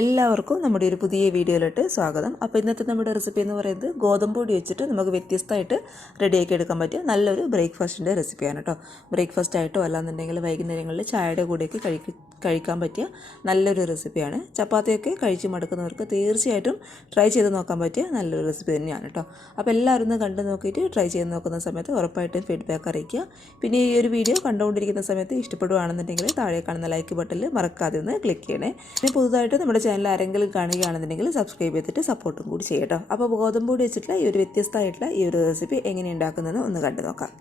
എല്ലാവർക്കും നമ്മുടെ ഒരു പുതിയ വീഡിയോയിലോട്ട് സ്വാഗതം. അപ്പോൾ ഇന്നത്തെ നമ്മുടെ റെസിപ്പി എന്ന് പറയുന്നത് ഗോതമ്പ് പൊടി വെച്ചിട്ട് നമുക്ക് വ്യത്യസ്തമായിട്ട് റെഡിയാക്കി എടുക്കാൻ പറ്റിയ നല്ലൊരു ബ്രേക്ക്ഫാസ്റ്റിൻ്റെ റെസിപ്പിയാണ് കേട്ടോ. ബ്രേക്ക്ഫാസ്റ്റ് ആയിട്ടോ അല്ലാന്നുണ്ടെങ്കിൽ വൈകുന്നേരങ്ങളിൽ ചായയുടെ കൂടെയൊക്കെ കഴിക്കാൻ പറ്റിയ നല്ലൊരു റെസിപ്പിയാണ്. ചപ്പാത്തിയൊക്കെ കഴിച്ച് മടുക്കുന്നവർക്ക് തീർച്ചയായിട്ടും ട്രൈ ചെയ്ത് നോക്കാൻ പറ്റിയ നല്ലൊരു റെസിപ്പി തന്നെയാണ് കേട്ടോ. അപ്പോൾ എല്ലാവരും ഒന്ന് കണ്ടു നോക്കിയിട്ട് ട്രൈ ചെയ്ത് നോക്കുന്ന സമയത്ത് ഉറപ്പായിട്ടും ഫീഡ്ബാക്ക് അറിയിക്കുക. പിന്നെ ഈ ഒരു വീഡിയോ കണ്ടുകൊണ്ടിരിക്കുന്ന സമയത്ത് ഇഷ്ടപ്പെടുകയാണെന്നുണ്ടെങ്കിൽ താഴെ കാണുന്ന ലൈക്ക് ബട്ടണിൽ മറക്കാതെ ഒന്ന് ക്ലിക്ക് ചെയ്യണേ. പിന്നെ പുതുതായിട്ട് നമ്മുടെ ചാനൽ ആരെങ്കിലും കാണുകയാണെന്നുണ്ടെങ്കിൽ സബ്സ്ക്രൈബ് ചെയ്തിട്ട് സപ്പോർട്ടും കൂടി ചെയ്യട്ടോ. അപ്പോൾ ഗോതമ്പ് പൊടി വെച്ചിട്ടുള്ള ഈ ഒരു വ്യത്യസ്തമായിട്ടുള്ള ഈ ഒരു റെസിപ്പി എങ്ങനെ ഉണ്ടാക്കുന്നതെന്ന് ഒന്ന് കണ്ടു നോക്കാം.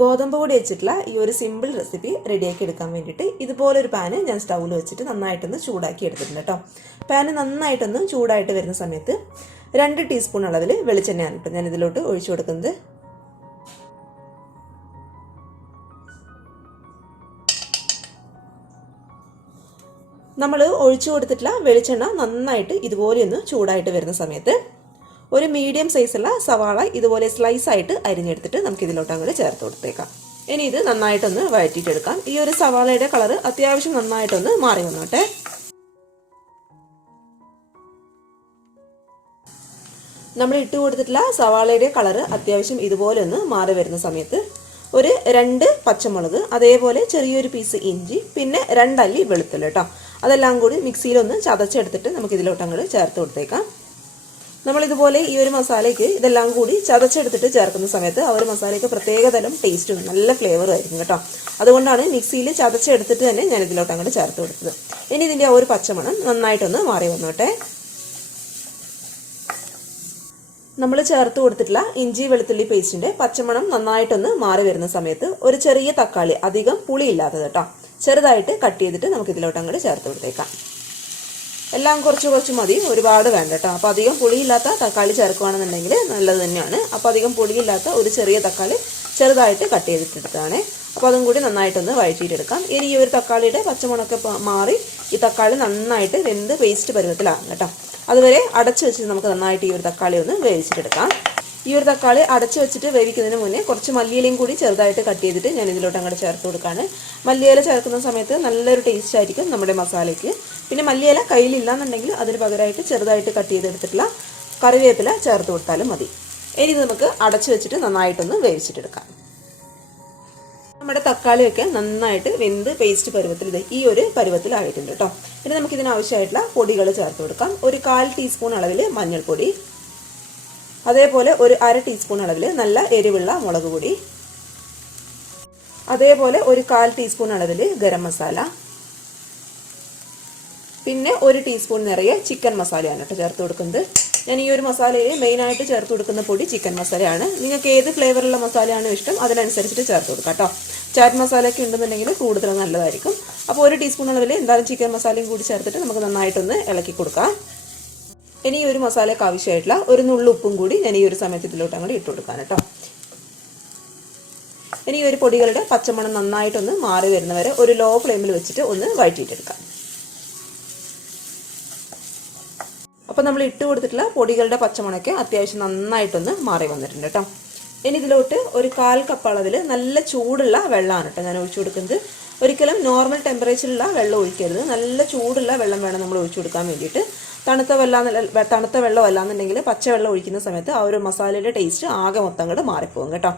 ഗോതമ്പ് പൊടി വെച്ചിട്ടുള്ള ഈ ഒരു സിമ്പിൾ റെസിപ്പി റെഡിയാക്കി എടുക്കാൻ വേണ്ടിയിട്ട് ഇതുപോലൊരു പാന് ഞാൻ സ്റ്റൗവിൽ വെച്ചിട്ട് നന്നായിട്ടൊന്ന് ചൂടാക്കി എടുത്തിട്ടുണ്ട് കേട്ടോ. പാന് നന്നായിട്ടൊന്ന് ചൂടായിട്ട് വരുന്ന സമയത്ത് 2 ടീസ്പൂൺ അളവിൽ വെളിച്ചെണ്ണയാണ് കേട്ടോ ഞാൻ ഇതിലോട്ട് ഒഴിച്ചു കൊടുക്കുന്നത്. നമ്മൾ ഒഴിച്ചു കൊടുത്തിട്ടുള്ള വെളിച്ചെണ്ണ നന്നായിട്ട് ഇതുപോലെ ഒന്ന് ചൂടായിട്ട് വരുന്ന സമയത്ത് ഒരു മീഡിയം സൈസുള്ള സവാള ഇതുപോലെ സ്ലൈസ് ആയിട്ട് അരിഞ്ഞെടുത്തിട്ട് നമുക്ക് ഇതിലോട്ട് അങ്ങോട്ട് ചേർത്ത് കൊടുത്തേക്കാം. ഇനി ഇത് നന്നായിട്ടൊന്ന് വഴറ്റിയിട്ടെടുക്കാം. ഈ ഒരു സവാളയുടെ കളർ അത്യാവശ്യം നന്നായിട്ടൊന്ന് മാറി വന്നോട്ടെ. നമ്മൾ ഇട്ട് കൊടുത്തിട്ടുള്ള സവാളയുടെ കളർ അത്യാവശ്യം ഇതുപോലെ ഒന്ന് മാറി വരുന്ന സമയത്ത് ഒരു 2 പച്ചമുളക്, അതേപോലെ ചെറിയൊരു പീസ് ഇഞ്ചി, പിന്നെ 2 അല്ലി വെളുത്തുള്ളി കേട്ടോ. അതെല്ലാം കൂടി മിക്സിയിലൊന്ന് ചതച്ചെടുത്തിട്ട് നമുക്ക് ഇതിലോട്ട് അങ്ങോട്ട് ചേർത്ത് കൊടുത്തേക്കാം. നമ്മളിതുപോലെ ഈ ഒരു മസാലയ്ക്ക് ഇതെല്ലാം കൂടി ചതച്ചെടുത്തിട്ട് ചേർക്കുന്ന സമയത്ത് ആ ഒരു മസാലയ്ക്ക് പ്രത്യേകതരം ടേസ്റ്റും നല്ല ഫ്ലേവറും ആയിരിക്കും കേട്ടോ. അതുകൊണ്ടാണ് മിക്സിയിൽ ചതച്ചെടുത്തിട്ട് തന്നെ ഞാൻ ഇതിലോട്ട് അങ്ങോട്ട് ചേർത്ത് കൊടുത്തത്. ഇനി ഇതിൻ്റെ ആ ഒരു പച്ചമണം നന്നായിട്ടൊന്ന് മാറി വന്നോട്ടെ. നമ്മൾ ചേർത്ത് കൊടുത്തിട്ടുള്ള ഇഞ്ചി വെളുത്തുള്ളി പേസ്റ്റിൻ്റെ പച്ചമണം നന്നായിട്ടൊന്ന് മാറി വരുന്ന സമയത്ത് ഒരു ചെറിയ തക്കാളി, അധികം പുളിയില്ലാത്തത് കേട്ടോ, ചെറുതായിട്ട് കട്ട് ചെയ്തിട്ട് നമുക്ക് ഇതിലോട്ട് അങ്ങോട്ട് ചേർത്ത് കൊടുത്തേക്കാം. എല്ലാം കുറച്ച് മതി, ഒരുപാട് വേണ്ട കേട്ടോ. അപ്പോൾ അധികം പുളിയില്ലാത്ത തക്കാളി ചേർക്കുകയാണെന്നുണ്ടെങ്കിൽ നല്ലത് തന്നെയാണ്. അപ്പോൾ അധികം പുളിയില്ലാത്ത ഒരു ചെറിയ തക്കാളി ചെറുതായിട്ട് കട്ട് ചെയ്തിട്ടെടുത്താണ്. അപ്പോൾ അതും കൂടി നന്നായിട്ടൊന്ന് വഴറ്റിയിട്ടെടുക്കാം. ഇനി ഈ ഒരു തക്കാളിയുടെ പച്ചമുളകൊക്കെ മാറി ഈ തക്കാളി നന്നായിട്ട് വെന്ത് പേസ്റ്റ് പരുവത്തിലാകും കേട്ടോ. അതുവരെ അടച്ചു വെച്ചിട്ട് നമുക്ക് നന്നായിട്ട് ഈ ഒരു തക്കാളി ഒന്ന് വേവിച്ചിട്ടെടുക്കാം. ഈ ഒരു തക്കാളി അടച്ചു വെച്ചിട്ട് വേവിക്കുന്നതിന് മുന്നേ കുറച്ച് മല്ലിയിലയും കൂടി ചെറുതായിട്ട് കട്ട് ചെയ്തിട്ട് ഞാൻ ഇതിലോട്ട് അങ്ങോട്ട് ചേർത്ത് കൊടുക്കുകയാണ്. മല്ലിയില ചേർക്കുന്ന സമയത്ത് നല്ലൊരു ടേസ്റ്റ് ആയിരിക്കും നമ്മുടെ മസാലയ്ക്ക്. പിന്നെ മല്ലിയില കയ്യിലില്ലാന്നുണ്ടെങ്കിൽ അതിന് പകരമായിട്ട് ചെറുതായിട്ട് കട്ട് ചെയ്തെടുത്തിട്ടുള്ള കറിവേപ്പില ചേർത്ത് കൊടുത്താലും മതി. ഇനി ഇത് നമുക്ക് അടച്ചു വെച്ചിട്ട് നന്നായിട്ടൊന്ന് വേവിച്ചിട്ടെടുക്കാം. നമ്മുടെ തക്കാളിയൊക്കെ നന്നായിട്ട് വെന്ത് പേസ്റ്റ് പരുവത്തിൽ ഈ ഒരു പരുവത്തിലായിട്ടുണ്ട് കേട്ടോ. ഇനി നമുക്ക് ഇതിനാവശ്യമായിട്ടുള്ള പൊടികൾ ചേർത്ത് കൊടുക്കാം. ഒരു 1/4 ടീസ്പൂൺ അളവിൽ മഞ്ഞൾപ്പൊടി, അതേപോലെ ഒരു 1/2 ടീസ്പൂൺ അളവിൽ നല്ല എരിവുള്ള മുളക് പൊടി, അതേപോലെ ഒരു 1/4 ടീസ്പൂൺ അളവിൽ ഗരം മസാല, പിന്നെ 1 ടീസ്പൂൺ നിറയെ ചിക്കൻ മസാലയാണ് കേട്ടോ ചേർത്ത് കൊടുക്കുന്നത്. ഞാൻ ഈ ഒരു മസാലയിൽ മെയിനായിട്ട് ചേർത്ത് കൊടുക്കുന്ന പൊടി ചിക്കൻ മസാലയാണ്. നിങ്ങൾക്ക് ഏത് ഫ്ലേവറുള്ള മസാലയാണ് ഇഷ്ടം അതിനനുസരിച്ചിട്ട് ചേർത്ത് കൊടുക്കാം കേട്ടോ. ചാറ്റ് മസാലയൊക്കെ ഉണ്ടെന്നുണ്ടെങ്കിൽ കൂടുതൽ നല്ലതായിരിക്കും. അപ്പോൾ 1 ടീസ്പൂൺ അളവിൽ എന്തായാലും ചിക്കൻ മസാലയും കൂടി ചേർത്തിട്ട് നമുക്ക് നന്നായിട്ടൊന്ന് ഇളക്കി കൊടുക്കാം. ഇനി ഈ ഒരു മസാലയ്ക്ക് ആവശ്യമായിട്ടുള്ള ഒരു നുള്ളു ഉപ്പും കൂടി ഞാൻ ഈ ഒരു സമയത്ത് ഇതിലോട്ട് അങ്ങോട്ട് ഇട്ട് കൊടുക്കാൻ കേട്ടോ. ഇനി ഈ ഒരു പൊടികളുടെ പച്ചമണം നന്നായിട്ടൊന്ന് മാറി വരുന്നവരെ ഒരു ലോ ഫ്ലെയിമിൽ വെച്ചിട്ട് ഒന്ന് വഴറ്റിയിട്ടെടുക്കാം. അപ്പോൾ നമ്മൾ ഇട്ട് കൊടുത്തിട്ടുള്ള പൊടികളുടെ പച്ചമണമൊക്കെ അത്യാവശ്യം നന്നായിട്ടൊന്ന് മാറി വന്നിട്ടുണ്ട് കേട്ടോ. ഇനി ഇതിലോട്ട് ഒരു 1/4 കപ്പ് അളവിൽ നല്ല ചൂടുള്ള വെള്ളമാണ് കേട്ടോ ഞാൻ ഒഴിച്ചു കൊടുക്കുന്നത്. ഒരിക്കലും നോർമൽ ടെമ്പറേച്ചറിലുള്ള വെള്ളം ഒഴിക്കരുത്, നല്ല ചൂടുള്ള വെള്ളം വേണം നമ്മൾ ഒഴിച്ചു കൊടുക്കാൻ വേണ്ടിയിട്ട്. തണുത്ത വെള്ളം അല്ലാന്നുണ്ടെങ്കിൽ പച്ചവെള്ളം ഒഴിക്കുന്ന സമയത്ത് ആ ഒരു മസാലയുടെ ടേസ്റ്റ് ആകെ മൊത്തം അങ്ങോട്ട് മാറിപ്പോകും കേട്ടോ.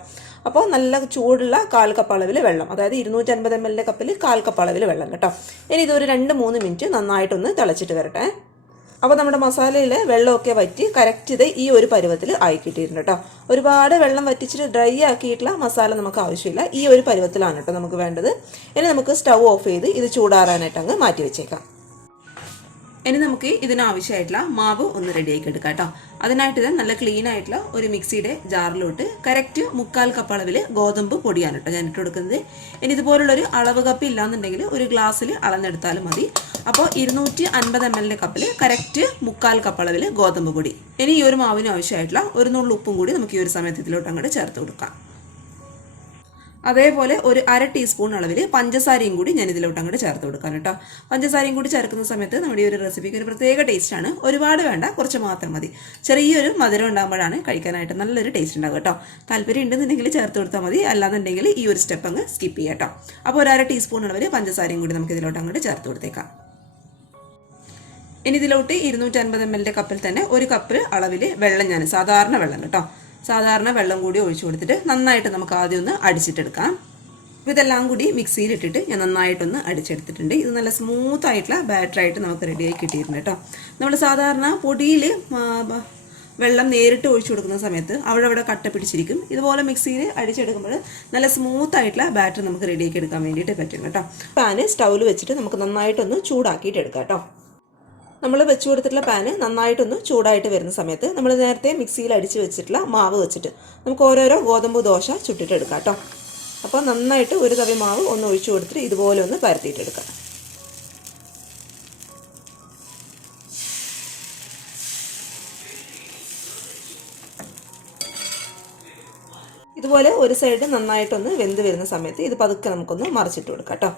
അപ്പോൾ നല്ല ചൂടുള്ള 1/4 കപ്പ് അളവിൽ വെള്ളം, അതായത് 250 ml കപ്പിൽ 1/4 കപ്പ് അളവിൽ വെള്ളം കേട്ടോ. ഇനി ഇതൊരു 2-3 മിനിറ്റ് നന്നായിട്ടൊന്ന് തിളച്ചിട്ട് വരട്ടെ. അപ്പോൾ നമ്മുടെ മസാലയിൽ വെള്ളമൊക്കെ വറ്റി കറക്റ്റ് ഇത് ഈ ഒരു പരുവത്തിൽ ആയി കിട്ടിയിട്ടുണ്ട് കേട്ടോ. ഒരുപാട് വെള്ളം വറ്റിച്ചിട്ട് ഡ്രൈ ആക്കിയിട്ടുള്ള മസാല നമുക്ക് ആവശ്യമില്ല, ഈ ഒരു പരുവത്തിലാണ് കേട്ടോ നമുക്ക് വേണ്ടത്. ഇനി നമുക്ക് സ്റ്റൗ ഓഫ് ചെയ്ത് ഇത് ചൂടാറാനായിട്ട് അങ്ങ് മാറ്റി വെച്ചേക്കാം. ഇനി നമുക്ക് ഇതിനാവശ്യമായിട്ടുള്ള മാവ് ഒന്ന് റെഡിയാക്കി എടുക്കാം കേട്ടോ. അതിനായിട്ട് ഇത് നല്ല ക്ലീൻ ആയിട്ടുള്ള ഒരു മിക്സിയുടെ ജാറിലോട്ട് കറക്റ്റ് 1/4 കപ്പ് അളവിൽ ഗോതമ്പ് പൊടിയാണ് കേട്ടോ ഞാൻ ഇട്ട് കൊടുക്കുന്നത്. ഇനി ഇതുപോലുള്ളൊരു അളവ് കപ്പ് ഇല്ലാന്നുണ്ടെങ്കിൽ ഒരു ഗ്ലാസ്സിൽ അളന്നെടുത്താലും മതി. അപ്പോൾ 250 ml കപ്പിൽ കറക്റ്റ് 1/4 കപ്പ് അളവിൽ ഗോതമ്പ് പൊടി. ഇനി ഈ ഒരു മാവിന് ആവശ്യമായിട്ടുള്ള ഒരു നുള്ളു ഉപ്പും കൂടി നമുക്ക് ഈ ഒരു സമയത്ത് ഇതിലോട്ട് അങ്ങോട്ട് ചേർത്ത് കൊടുക്കാം. അതേപോലെ ഒരു 1/2 ടീസ്പൂൺ അളവിൽ പഞ്ചസാരയും കൂടി ഞാൻ ഇതിലോട്ട് അങ്ങോട്ട് ചേർത്ത് കൊടുക്കാം കേട്ടോ. പഞ്ചസാരയും കൂടി ചേർക്കുന്ന സമയത്ത് നമ്മുടെ ഈ ഒരു റെസിപ്പിക്ക് ഒരു പ്രത്യേക ടേസ്റ്റാണ്. ഒരുപാട് വേണ്ട, കുറച്ച് മാത്രം മതി. ചെറിയൊരു മധുരം ഉണ്ടാകുമ്പോഴാണ് കഴിക്കാനായിട്ട് നല്ലൊരു ടേസ്റ്റ് ഉണ്ടാകും കേട്ടോ. താല്പര്യം ഉണ്ടെന്നുണ്ടെങ്കിൽ ചേർത്ത് കൊടുത്താൽ മതി, അല്ലാന്നുണ്ടെങ്കിൽ ഈ ഒരു സ്റ്റെപ്പ് അങ്ങ് സ്കിപ്പ് ചെയ്യാം കേട്ടോ. അപ്പോൾ ഒരു 1/2 ടീസ്പൂൺ അളവിൽ പഞ്ചസാരയും കൂടി നമുക്ക് ഇതിലോട്ട് അങ്ങോട്ട് ചേർത്ത് കൊടുത്തേക്കാം. ഇനി ഇതിലോട്ട് 250 ml കപ്പിൽ തന്നെ 1 കപ്പ് അളവിൽ വെള്ളം, ഞാൻ സാധാരണ വെള്ളം കേട്ടോ, സാധാരണ വെള്ളം കൂടി ഒഴിച്ചു കൊടുത്തിട്ട് നന്നായിട്ട് നമുക്ക് ആദ്യം ഒന്ന് അടിച്ചിട്ടെടുക്കാം. അപ്പോൾ ഇതെല്ലാം കൂടി മിക്സിയിൽ ഇട്ടിട്ട് ഞാൻ നന്നായിട്ടൊന്ന് അടിച്ചെടുത്തിട്ടുണ്ട്. ഇത് നല്ല സ്മൂത്ത് ആയിട്ടുള്ള ബാറ്ററായിട്ട് നമുക്ക് റെഡിയായി കിട്ടിയിട്ടുണ്ട് കേട്ടോ. നമ്മൾ സാധാരണ പൊടിയിൽ വെള്ളം നേരിട്ട് ഒഴിച്ചു കൊടുക്കുന്ന സമയത്ത് അവിടെ കട്ട പിടിച്ചിരിക്കും. ഇതുപോലെ മിക്സിയിൽ അടിച്ചെടുക്കുമ്പോൾ നല്ല സ്മൂത്ത് ആയിട്ടുള്ള ബാറ്റർ നമുക്ക് റെഡിയാക്കി എടുക്കാൻ വേണ്ടിയിട്ട് പറ്റും കേട്ടോ. പാന് സ്റ്റൗവിൽ വെച്ചിട്ട് നമുക്ക് നന്നായിട്ടൊന്ന് ചൂടാക്കിയിട്ട് എടുക്കാം കേട്ടോ. നമ്മൾ വെച്ച് കൊടുത്തിട്ടുള്ള പാന് നന്നായിട്ടൊന്ന് ചൂടായിട്ട് വരുന്ന സമയത്ത് നമ്മൾ നേരത്തെ മിക്സിയിൽ അടിച്ച് വെച്ചിട്ടുള്ള മാവ് വെച്ചിട്ട് നമുക്ക് ഓരോരോ ഗോതമ്പ് ദോശ ചുട്ടിട്ടെടുക്കാം കേട്ടോ. അപ്പോൾ നന്നായിട്ട് ഒരു തവി മാവ് ഒന്ന് ഒഴിച്ചു കൊടുത്തിട്ട് ഇതുപോലെ ഒന്ന് പരത്തിയിട്ടെടുക്കാം. ഇതുപോലെ ഒരു സൈഡ് നന്നായിട്ടൊന്ന് വെന്ത് വരുന്ന സമയത്ത് ഇത് പതുക്കെ നമുക്കൊന്ന് മറിച്ചിട്ട് കൊടുക്കാം കേട്ടോ.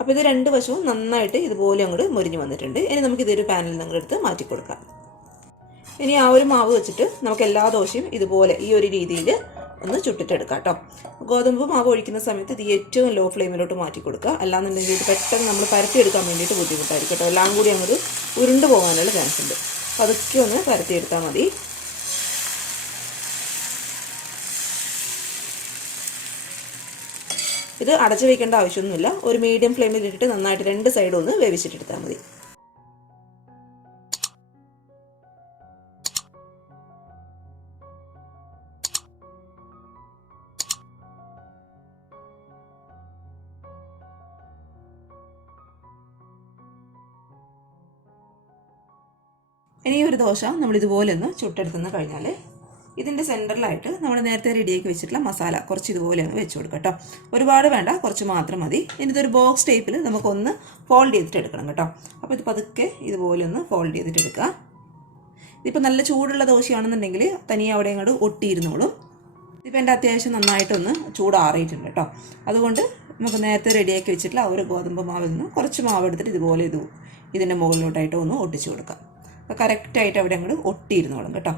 അപ്പോൾ ഇത് രണ്ട് വശവും നന്നായിട്ട് ഇതുപോലെ അങ്ങോട്ട് മുരിഞ്ഞ് വന്നിട്ടുണ്ട്. ഇനി നമുക്കിതൊരു പാനിൽ നിന്ന് എടുത്ത് മാറ്റി കൊടുക്കാം. ഇനി ആ ഒരു മാവ് വെച്ചിട്ട് നമുക്ക് എല്ലാ ദോശയും ഇതുപോലെ ഈ ഒരു രീതിയിൽ ഒന്ന് ചുട്ടിട്ടെടുക്കാം കേട്ടോ. ഗോതമ്പ് മാവ് ഒഴിക്കുന്ന സമയത്ത് ഇത് ഏറ്റവും ലോ ഫ്ലെയിമിലോട്ട് മാറ്റി കൊടുക്കുക. അല്ലാന്നുണ്ടെങ്കിൽ ഇത് പെട്ടെന്ന് നമ്മൾ പരത്തിയെടുക്കാൻ വേണ്ടിയിട്ട് ബുദ്ധിമുട്ടായിരിക്കും കേട്ടോ. എല്ലാം കൂടി അങ്ങോട്ട് ഉരുണ്ട് പോകാനുള്ള ചാൻസ് ഉണ്ട്. അപ്പോൾ അതൊക്കെ ഒന്ന് പരത്തിയെടുത്താൽ മതി. ഇത് അടച്ചു വയ്ക്കേണ്ട ആവശ്യമൊന്നുമില്ല. ഒരു മീഡിയം ഫ്ലെയിമിൽ ഇട്ടിട്ട് നന്നായിട്ട് രണ്ട് സൈഡും ഒന്ന് വേവിച്ചിട്ടെടുത്താൽ മതി. ഇനി ഒരു ദോശ നമ്മൾ ഇതുപോലെ ഒന്ന് ചുട്ടെടുത്തുനിന്ന് കഴിഞ്ഞാൽ ഇതിൻ്റെ സെൻറ്ററിലായിട്ട് നമ്മൾ നേരത്തെ റെഡിയാക്കി വെച്ചിട്ടുള്ള മസാല കുറച്ച് ഇതുപോലെ ഒന്ന് വെച്ച് കൊടുക്കാം കേട്ടോ. ഒരുപാട് വേണ്ട, കുറച്ച് മാത്രം മതി. ഇനി ഇതൊരു ബോക്സ് ടൈപ്പിൽ നമുക്കൊന്ന് ഫോൾഡ് ചെയ്തിട്ട് എടുക്കണം കേട്ടോ. അപ്പോൾ ഇത് പതുക്കെ ഇതുപോലെ ഒന്ന് ഫോൾഡ് ചെയ്തിട്ട് എടുക്കുക. ഇതിപ്പോൾ നല്ല ചൂടുള്ള ദോശയാണെന്നുണ്ടെങ്കിൽ തനിയെ അവിടെ അങ്ങോട്ട് ഒട്ടിയിരുന്നോളും. ഇതിപ്പോൾ എൻ്റെ അത്യാവശ്യം നന്നായിട്ടൊന്ന് ചൂടാറിയിട്ടുണ്ട് കേട്ടോ. അതുകൊണ്ട് നമുക്ക് നേരത്തെ റെഡിയാക്കി വെച്ചിട്ടുള്ള ആ ഒരു ഗോതമ്പ് മാവിൽ നിന്ന് കുറച്ച് മാവ് എടുത്തിട്ട് ഇതുപോലെ ഇതിൻ്റെ മുകളിലോട്ടായിട്ട് ഒന്ന് ഒട്ടിച്ചു കൊടുക്കാം. അപ്പോൾ കറക്റ്റായിട്ട് അവിടെ അങ്ങോട്ട് ഒട്ടിയിരുന്നോളും കേട്ടോ.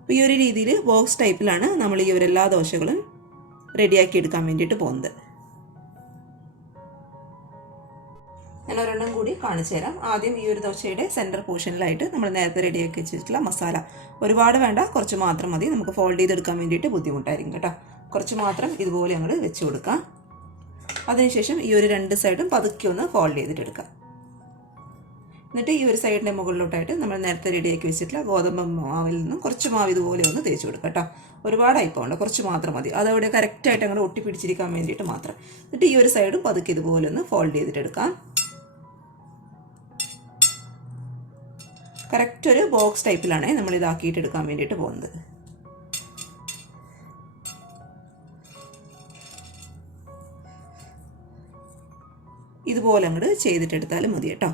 അപ്പോൾ ഈ ഒരു രീതിയിൽ ബോക്സ് ടൈപ്പിലാണ് നമ്മൾ ഈ ഒരു എല്ലാ ദോശകളും റെഡിയാക്കി എടുക്കാൻ വേണ്ടിയിട്ട് പോകുന്നത്. ഞാൻ ഒരെണ്ണം കൂടി കാണിച്ചു തരാം. ആദ്യം ഈ ഒരു ദോശയുടെ സെൻറ്റർ പോർഷനിലായിട്ട് നമ്മൾ നേരത്തെ റെഡിയാക്കി വെച്ചിട്ടുള്ള മസാല ഒരുപാട് വേണ്ട, കുറച്ച് മാത്രം മതി. നമുക്ക് ഫോൾഡ് ചെയ്തെടുക്കാൻ വേണ്ടിയിട്ട് ബുദ്ധിമുട്ടായിരിക്കും കേട്ടോ. കുറച്ച് മാത്രം ഇതുപോലെ അങ്ങോട്ട് വെച്ച് കൊടുക്കാം. അതിനുശേഷം ഈ ഒരു രണ്ട് സൈഡും പതുക്കെ ഒന്ന് ഫോൾഡ് ചെയ്തിട്ടെടുക്കാം. എന്നിട്ട് ഈ ഒരു സൈഡിൻ്റെ മുകളിലോട്ടായിട്ട് നമ്മൾ നേരത്തെ റെഡിയാക്കി വെച്ചിട്ടുള്ള ഗോതമ്പ് മാവിൽ നിന്നും കുറച്ച് മാവ് ഇതുപോലെ ഒന്ന് തേച്ച് കൊടുക്കാം കേട്ടോ. ഒരുപാടായി പോകണ്ട, കുറച്ച് മാത്രം മതി. അതവിടെ കറക്റ്റായിട്ട് അങ്ങോട്ട് ഒട്ടിപ്പിടിച്ചിരിക്കാൻ വേണ്ടിയിട്ട് മാത്രം. എന്നിട്ട് ഈ ഒരു സൈഡും പതുക്കെ ഇതുപോലെ ഒന്ന് ഫോൾഡ് ചെയ്തിട്ടെടുക്കാം. കറക്റ്റ് ഒരു ബോക്സ് ടൈപ്പിലാണ് നമ്മൾ ഇതാക്കിയിട്ട് എടുക്കാൻ വേണ്ടിയിട്ട് പോകുന്നത്. ഇതുപോലെ അങ്ങോട്ട് ചെയ്തിട്ടെടുത്താലും മതി കേട്ടോ.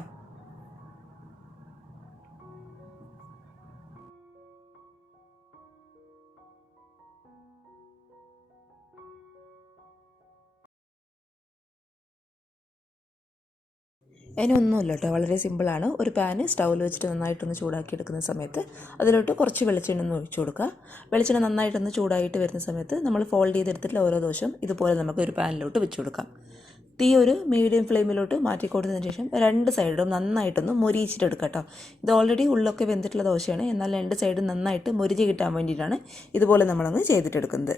അതിനൊന്നുമില്ല കേട്ടോ, വളരെ സിമ്പിളാണ്. ഒരു പാന് സ്റ്റൗവിൽ വെച്ചിട്ട് നന്നായിട്ടൊന്ന് ചൂടാക്കി എടുക്കുന്ന സമയത്ത് അതിലോട്ട് കുറച്ച് വെളിച്ചെണ്ണ ഒന്ന് ഒഴിച്ചു കൊടുക്കുക. വെളിച്ചെണ്ണ നന്നായിട്ടൊന്ന് ചൂടായിട്ട് വരുന്ന സമയത്ത് നമ്മൾ ഫോൾഡ് ചെയ്തെടുത്തിട്ടുള്ള ഓരോ ദോശയും ഇതുപോലെ നമുക്ക് ഒരു പാനിലോട്ട് വെച്ച് കൊടുക്കാം. തീ ഒരു മീഡിയം ഫ്ലെയിമിലോട്ട് മാറ്റി കൊടുത്തതിന് ശേഷം രണ്ട് സൈഡും നന്നായിട്ടൊന്ന് മൊരിയിച്ചിട്ടെടുക്കാം കേട്ടോ. ഇത് ഓൾറെഡി ഉള്ളൊക്കെ വെന്തിട്ടുള്ള ദോശയാണ്, എന്നാൽ രണ്ട് സൈഡും നന്നായിട്ട് മൊരിച്ച് കിട്ടാൻ വേണ്ടിയിട്ടാണ് ഇതുപോലെ നമ്മളങ്ങ് ചെയ്തിട്ടെടുക്കുന്നത്.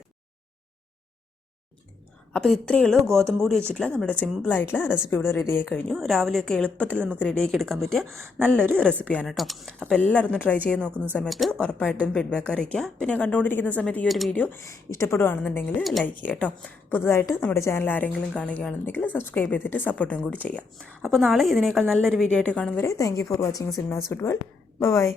അപ്പോൾ ഇത്രയേ ഉള്ളൂ ഗോതമ്പ് പൊടി വെച്ചിട്ടുള്ള നമ്മുടെ സിമ്പിളായിട്ടുള്ള റെസിപ്പി ഇവിടെ റെഡിയായി കഴിഞ്ഞു. രാവിലെയൊക്കെ എളുപ്പത്തിൽ നമുക്ക് റെഡിയാക്കി എടുക്കാൻ പറ്റിയ നല്ലൊരു റെസിപ്പിയാണ് കേട്ടോ. അപ്പോൾ എല്ലാവരും ഒന്ന് ട്രൈ ചെയ്ത് നോക്കുന്ന സമയത്ത് ഉറപ്പായിട്ടും ഫീഡ്ബാക്ക് അറിയിക്കുക. പിന്നെ കണ്ടുകൊണ്ടിരിക്കുന്ന സമയത്ത് ഈ ഒരു വീഡിയോ ഇഷ്ടപ്പെടുകയാണെന്നുണ്ടെങ്കിൽ ലൈക്ക് ചെയ്യുക കേട്ടോ. പുതുതായിട്ട് നമ്മുടെ ചാനൽ ആരെങ്കിലും കാണുകയാണെന്നുണ്ടെങ്കിൽ സബ്സ്ക്രൈബ് ചെയ്തിട്ട് സപ്പോർട്ടും കൂടി ചെയ്യാം. അപ്പോൾ നാളെ ഇതിനേക്കാൾ നല്ലൊരു വീഡിയോ ആയിട്ട് കാണും വരെ thank you for watching Simnas food world. By.